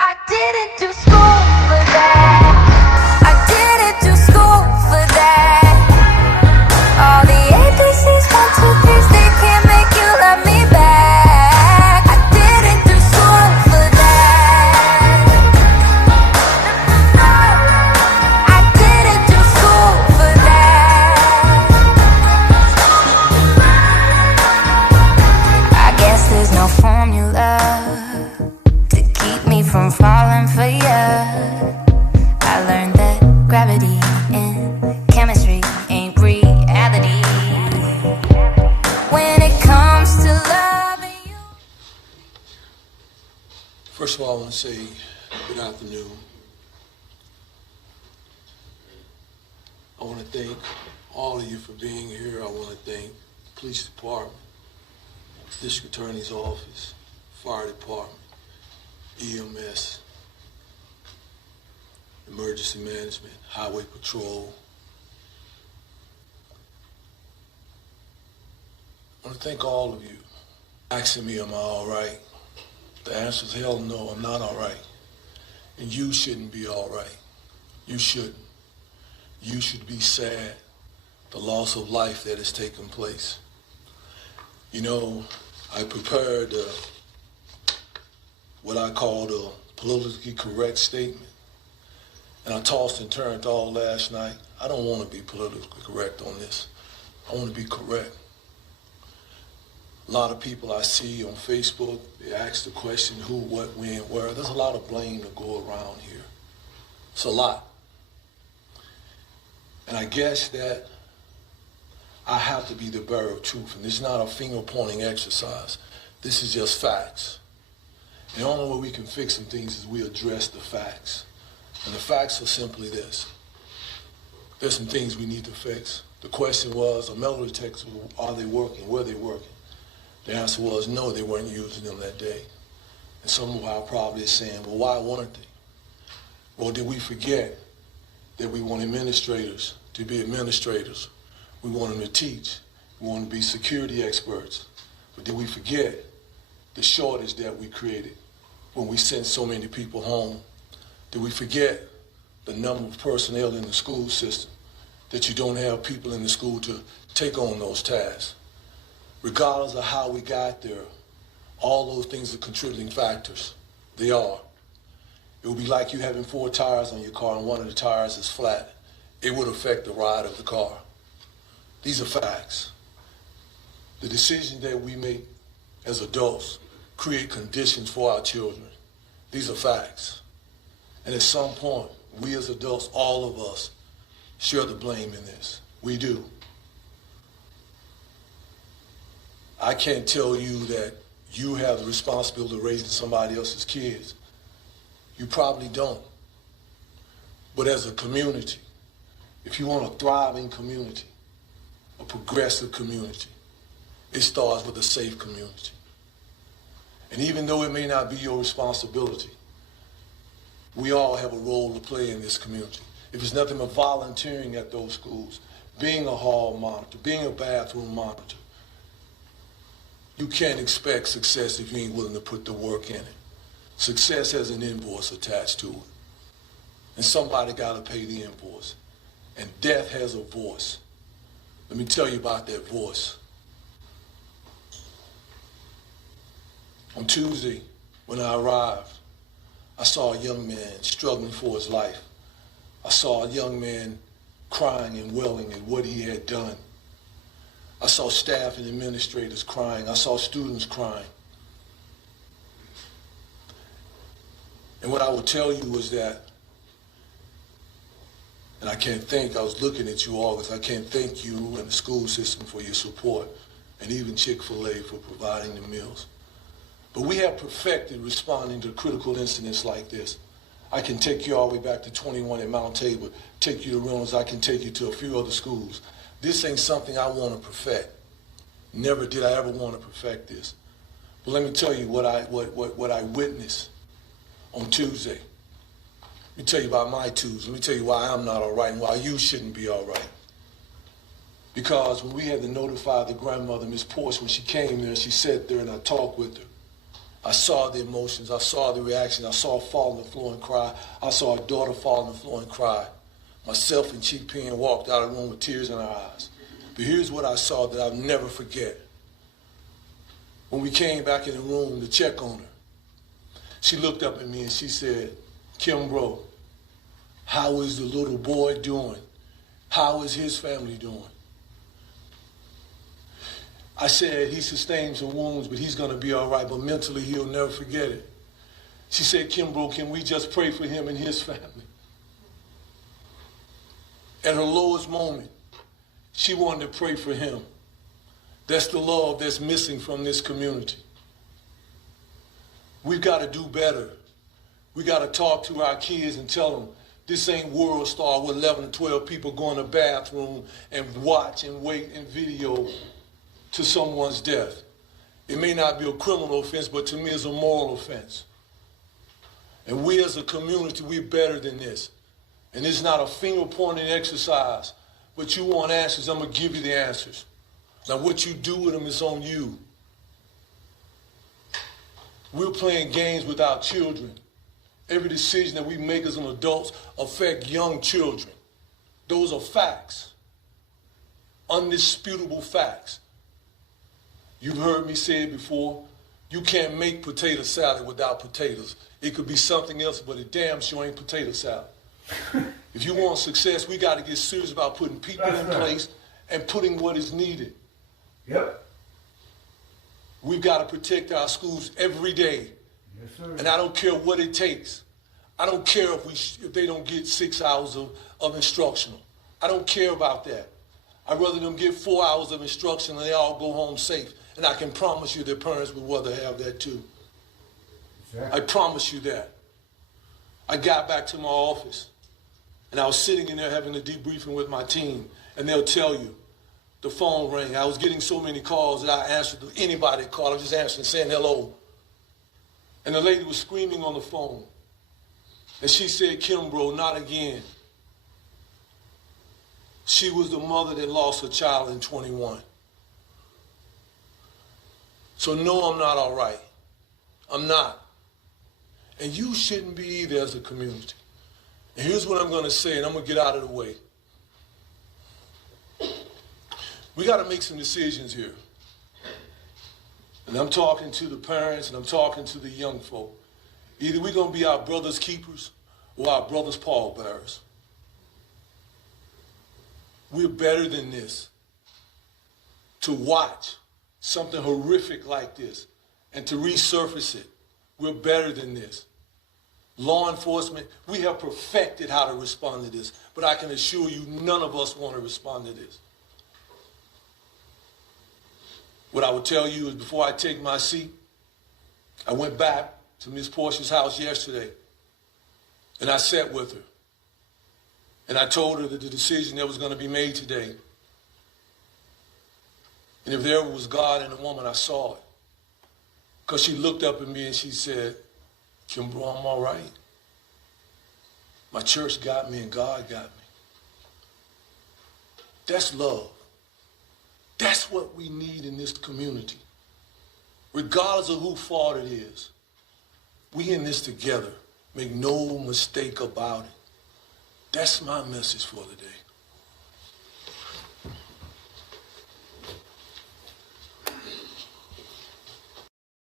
I didn't do school for that. I didn't do school for that. All the ABCs, 1, 2, 3s, they can't make you love me back. I didn't do school for that. I didn't do school for that. I guess there's no formula to keep me from falling for ya. I learned that gravity and chemistry ain't reality. When it comes to loving you. First of all, I want to say good afternoon. I want to thank all of you for being here. I want to thank the police department, district attorney's office, fire department, EMS, emergency management, highway patrol. I want to thank all of you asking me, am I all right? The answer is hell no, I'm not all right. And you shouldn't be all right. You shouldn't. You should be sad, the loss of life that has taken place. You know, I prepared what I called a politically correct statement. And I tossed and turned all last night. I don't want to be politically correct on this. I want to be correct. A lot of people I see on Facebook, they ask the question, who, what, when, where. There's a lot of blame to go around here. It's a lot. And I guess that I have to be the bearer of truth. And this is not a finger-pointing exercise. This is just facts. And the only way we can fix some things is we address the facts. And the facts are simply this. There's some things we need to fix. The question was, are metal detectors, are they working? Were they working? The answer was no, they weren't using them that day. And some of our probably is saying, well, why weren't they? Well, did we forget that we want administrators to be administrators? We want them to teach. We want them to be security experts. But did we forget the shortage that we created when we sent so many people home? Did we forget the number of personnel in the school system, that you don't have people in the school to take on those tasks? Regardless of how we got there, all those things are contributing factors. They are. It would be like you having 4 tires on your car and one of the tires is flat. It would affect the ride of the car. These are facts. The decisions that we make as adults create conditions for our children. These are facts. And at some point, we as adults, all of us, share the blame in this. We do. I can't tell you that you have the responsibility of raising somebody else's kids. You probably don't. But as a community, if you want a thriving community, a progressive community, it starts with a safe community. And even though it may not be your responsibility, we all have a role to play in this community. If it's nothing but volunteering at those schools, being a hall monitor, being a bathroom monitor, you can't expect success if you ain't willing to put the work in it. Success has an invoice attached to it. And somebody got to pay the invoice. And death has a voice. Let me tell you about that voice. On Tuesday, when I arrived, I saw a young man struggling for his life. I saw a young man crying and wailing at what he had done. I saw staff and administrators crying. I saw students crying. And what I will tell you is that, and I was looking at you, August, I can't thank you and the school system for your support, and even Chick-fil-A for providing the meals. But we have perfected responding to critical incidents like this. I can take you all the way back to 21 at Mount Tabor, take you to Reynolds, I can take you to a few other schools. This ain't something I want to perfect. Never did I ever want to perfect this. But let me tell you what I witnessed on Tuesday. Let me tell you about my Tuesday. Let me tell you why I'm not all right and why you shouldn't be all right. Because when we had to notify the grandmother, Miss Porch, when she came there, she sat there and I talked with her. I saw the emotions, I saw the reaction, I saw her fall on the floor and cry. I saw her daughter fall on the floor and cry. Myself and Chief Penn walked out of the room with tears in our eyes. But here's what I saw that I'll never forget. When we came back in the room to check on her, she looked up at me and she said, Kimbrough, how is the little boy doing? How is his family doing? I said, he sustained some wounds, but he's going to be all right, but mentally he'll never forget it. She said, Kimbrough, can we just pray for him and his family? At her lowest moment, she wanted to pray for him. That's the love that's missing from this community. We've got to do better. We got to talk to our kids and tell them, this ain't World Star with 11 or 12 people go in the bathroom and watch and wait and video to someone's death. It may not be a criminal offense, but to me it's a moral offense. And we as a community, we're better than this. And it's not a finger-pointing exercise, but you want answers, I'm going to give you the answers. Now what you do with them is on you. We're playing games with our children. Every decision that we make as an adults affect young children. Those are facts. Undisputable facts. You've heard me say it before. You can't make potato salad without potatoes. It could be something else, but it damn sure ain't potato salad. If you want success, we got to get serious about putting people in place and putting what is needed. Yep. We've got to protect our schools every day. Yes, sir. And I don't care what it takes. I don't care if they don't get 6 hours of instructional. I don't care about that. I'd rather them get 4 hours of instruction and they all go home safe. And I can promise you their parents would rather have that too. Exactly. I promise you that. I got back to my office and I was sitting in there having a debriefing with my team, and they'll tell you, the phone rang. I was getting so many calls that I answered anybody that called. I was just answering, saying hello. And the lady was screaming on the phone. And she said, Kimbrough, not again. She was the mother that lost her child in 21. So no, I'm not all right. I'm not. And you shouldn't be either as a community. And here's what I'm going to say, and I'm going to get out of the way. We got to make some decisions here. And I'm talking to the parents and I'm talking to the young folk. Either we're going to be our brother's keepers or our brother's pallbearers. We're better than this. To watch something horrific like this and to resurface it, we're better than this. Law enforcement, we have perfected how to respond to this, but I can assure you none of us want to respond to this. What I would tell you is before I take my seat, I went back to Ms. Portia's house yesterday and I sat with her and I told her that the decision that was going to be made today, and if there was God in the woman, I saw it. Because she looked up at me and she said, Kimbrough, I'm all right. My church got me and God got me. That's love. That's what we need in this community. Regardless of whose fault it is, we in this together. Make no mistake about it. That's my message for today.